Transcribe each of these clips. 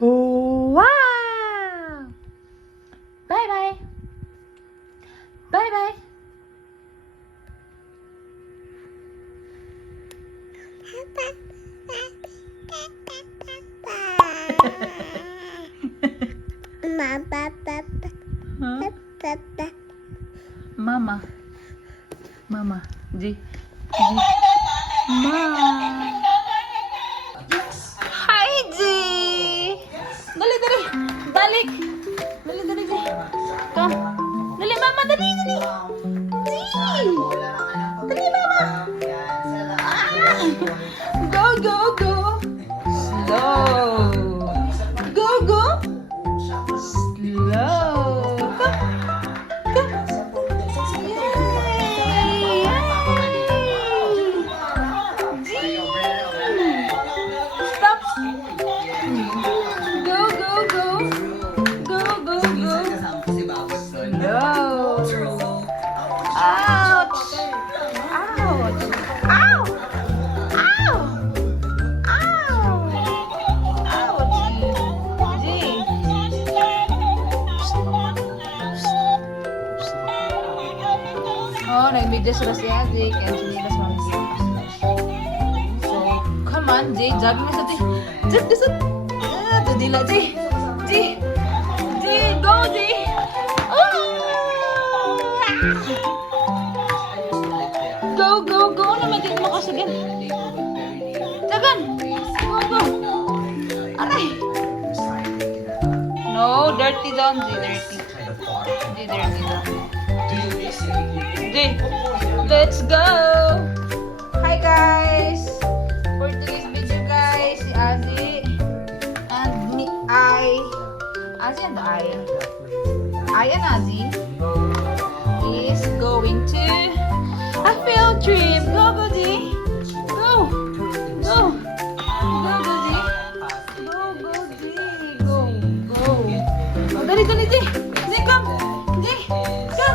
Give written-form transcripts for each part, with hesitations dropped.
Oh, wow! Bye-bye. Bye-bye. Mama. Mama. G. Ma. Hi, G. Dali, dali. Balik. Dali, dali, G. Come. Dali, Mama. Dali, dali. G. Dali, Mama. Ah. Go, go, go. Slow. Go, go. Slow. Come. Come. Yay. Stop. Go, go, go. Go, go, go. No. Ouch. Ouch. Ow. Ow. Ow. Ouch. Gee. Oh, nag-medyas sila si Azik and sinilas mo. So, come on, Jay. Jog mo sa Jay. Jog, kusot. Ito dila, Jay. Jay. Jay, go, Jay. Oh! Go, go, go. Naman din mo kasagan. Sagan. Go, go. Aray. No, dirty down, Jay. Dirty. Jay, dirty down. Jay, let's go! Hi guys! For today's video guys, si Azi and ni Azi and I and Azi is going to a field trip. Go, go, G! Go! Go! Go, go, G! Go, go, G! Go! Go! Oh, dali, dali, G! G, come! G! Go!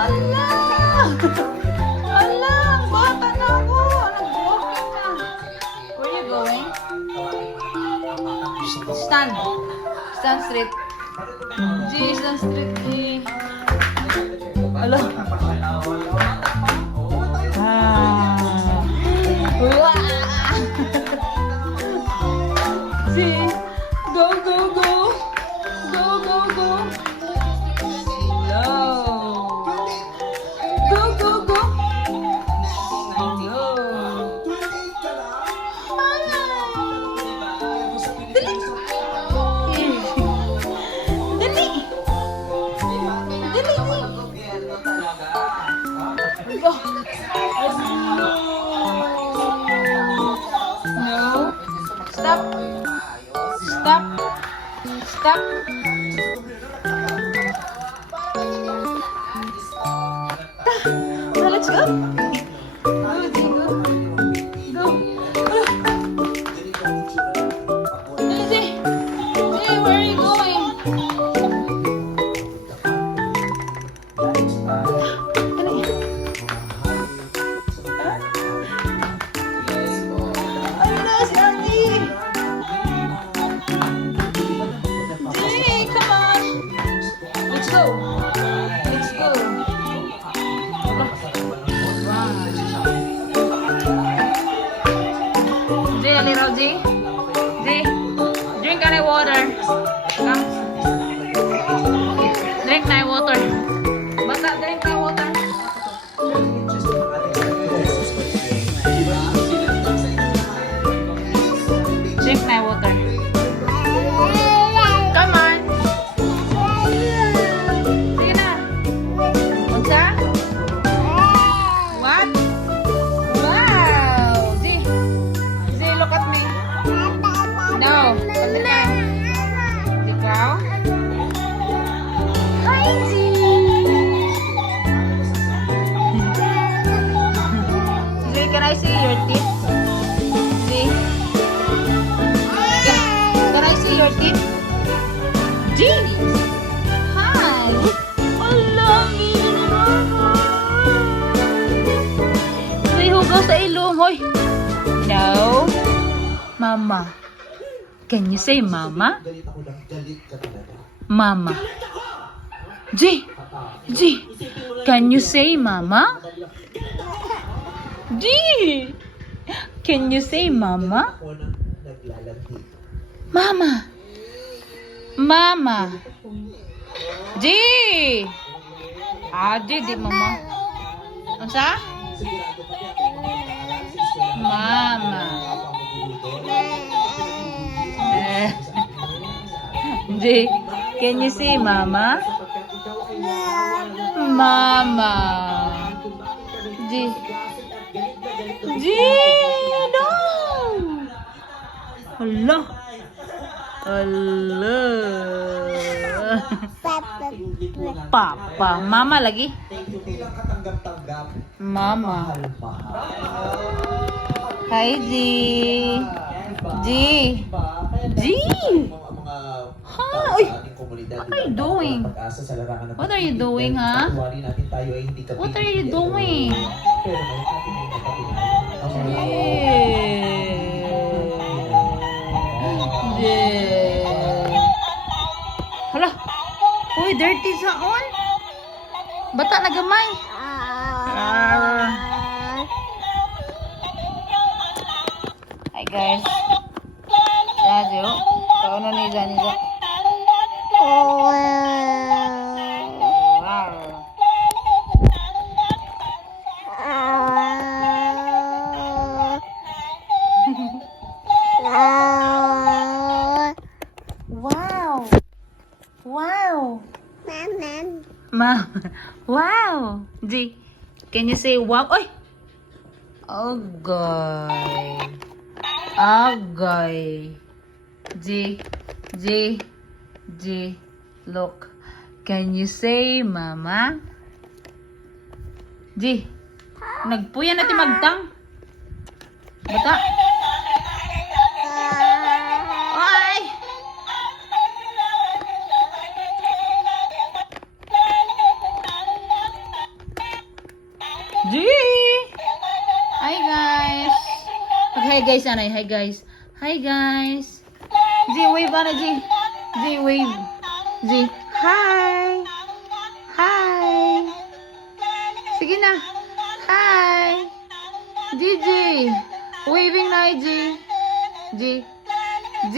Allah! Allah! Bata na ako! Nag-walking ka! Where are you going? Stand! Stand straight! G, stand straight! G! Allah! Ah! Wah! G! Go, go, go! Go, go, go! Go, go, go. Go. Dali. Dali. Dali. Go. No. Stop. Stop. Stop. Let's go. Go, Jingo. Go. Lizzie. Lizzie, where are you going? Ano, si Andy? Jay, come on. Let's go. Let's go. Wow. mama? Can you say mama? Galit ako lang, galit ka talaga. Mama. G. G. Can you say mama? G. Can you say mama? Ako nang naglalandi. Mama. Mama. G. G, di mama. Ano sa? Sigurado pa kaya ako mag-aaral sa eskwela. Mama. G. Can you say mama? Sapagkat ikaw ay naawa na Mama. kung bakit ka G. galit na G. Ano? Hala. Hala. Papa. Mama lagi. hindi lang katanggap-tanggap. Mama. Mahal-mahal. Hi, G. G. G. Mga Ha, uy. ating komunidad. What are you doing? Pag-asa sa larangan ng What are you doing, pag-ibig. ha? Patuwarin natin tayo ay hindi What are you doing? Pero ngayon natin ay napatunayan. Ang mga Hala. Uy, dirty sa on. Bata na gamay. Hi guys. Yajo. Kauno ni Zaniza. Wow. Wow. Ma. Wow. G. Can you say wow? Oy. Agay. Agay. G. G. G. Look. Can you say mama? G. Nagpuyan natin magtang. Bata. Ay. G. Hi guys. Hi guys, anay. Hi guys. Hi guys. G, wave ana G. G, wave. G. Hi. Hi. Sige na. Hi. G. Waving na G. G. G.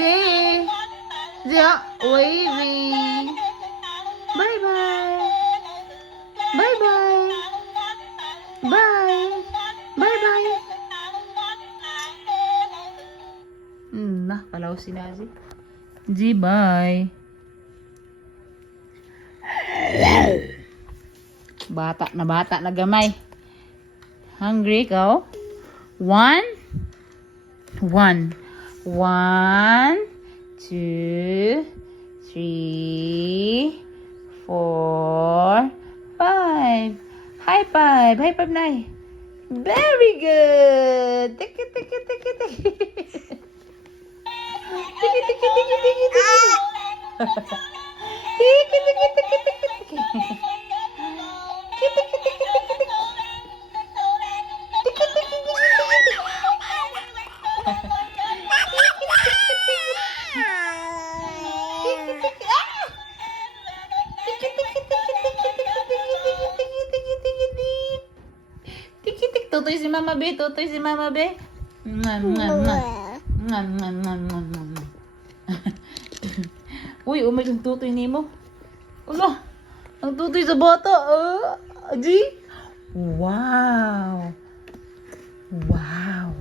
G. Waving. Bye bye. Bye bye. Bye. Bye bye. Nakalaw si Nazi. G, bye. Bata na gamay. Hungry ka? 1, 1, 1, 2, 3, 4, 5. High five. High five, Nay. Very good. Tiki, tiki, tiki, tiki. Tiki, tiki, tiki, tiki, tiki. Tiki, tiki, tiki, tiki, tiki. Tiki, tiki, tiki, tiki, tiki. Tiki, tiki, tiki, tiki, tiki. Tutoy si Mama B, tutoy si Mama B. Uy, umay kang tutoy nimo. Ulo, ang tutoy sa bata. G. Wow. Wow.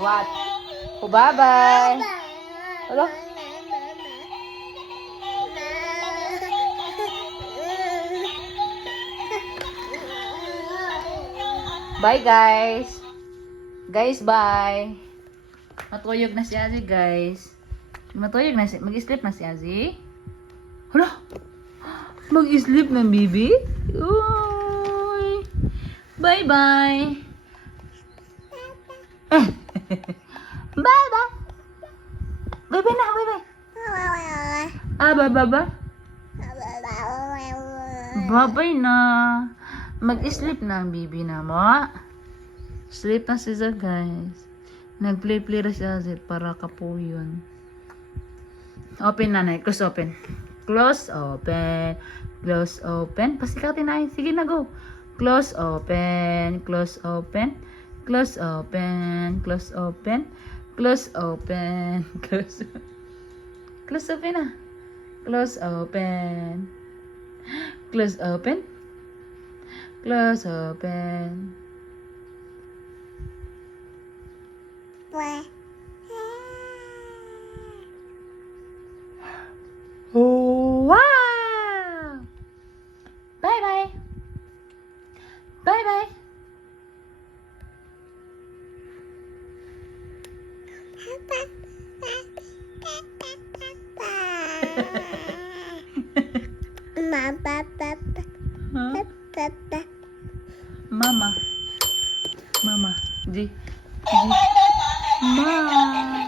What? Oh, bye-bye. Ulo. Bye guys. Guys, bye. Matuyog na si Azzy, guys. Matuyog na si, mag-sleep na si Azzy. Hala. Mag-sleep na, baby. Uy. Bye bye. Bye bye. Bye bye na, bye bye. Bye bye. Babay na. Mag-sleep na ang bibi na mo. Sleep na siya guys. Nag-play-play na siya para kapuyon. Open na na. Close open. Close open. Close open. Pasikatin na. Sige na go. Close open. Close open. Close open. Close open. Close open. Close open. Close open na. Close open. Close open. Close open. Oh, wow! Bye-bye. Bye-bye. Huh? Mama. Mama. Di. Di. Ma.